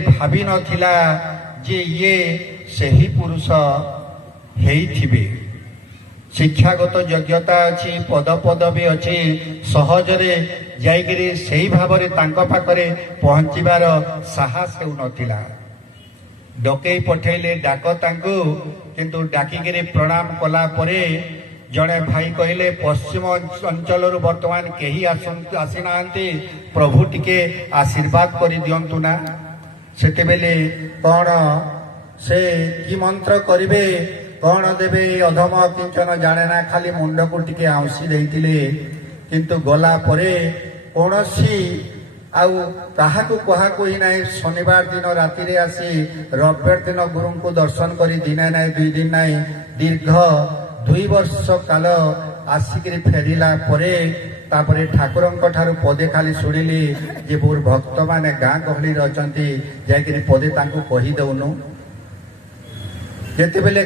भावी नथिला जे ये सही पुरुष हेइथिबे। शिक्षागत योग्यता अच्छी पद पदवी अच्छी सहजरे जाइकरी सही भाव पाखरे पहुँचबार साहस हेउ नथिला। डकई पठेले डाक तांकु किंतु डाकिकी प्रणाम कला परे जड़े भाई कहले पश्चिम अंचल वर्तमान कहीं आसी ना प्रभु टिके आशीर्वाद कर दिंतु ना सेते बेले कौन से कि मंत्र करिवे कौन देवे अधम किंचन जाने ना खाली मुंड को टिके आउसी देइतिले किंतु गला परे कौनसी आउ काहाकू कहाकू ही ना शनिवार दिन राति रे आसी रविवार दिन गुरु को दर्शन करी दिन ना 2 दिन ना दीर्घ 2 वर्ष काल आसिक फेरिला परे तापरे ठाकुरंक ठारू पदे खाली शुणिली जे मोर भक्त माने गाँ गहली रचंती जाकरी पदे तांको कही दउनु जेते बेले